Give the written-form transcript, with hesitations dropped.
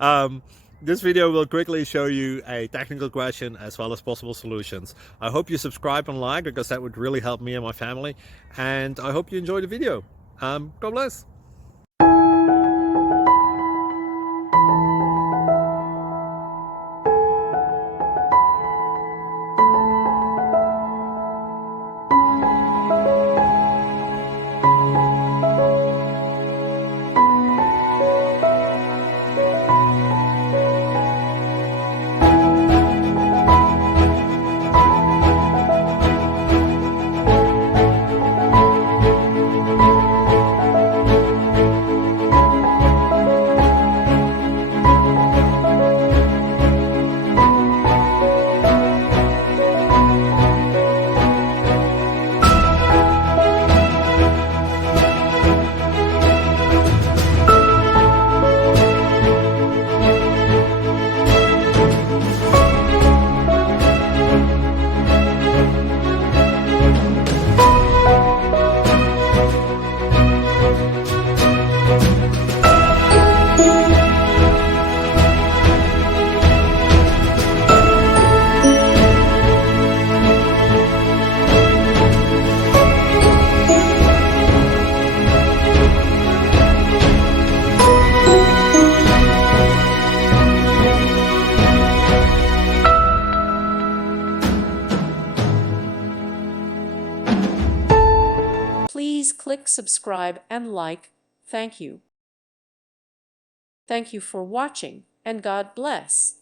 um, this video will quickly show you a technical question as well as possible solutions. I hope you subscribe and like, because that would really help me and my family. And I hope you enjoy the video. God bless. Please click subscribe and like. Thank you. Thank you for watching, and God bless.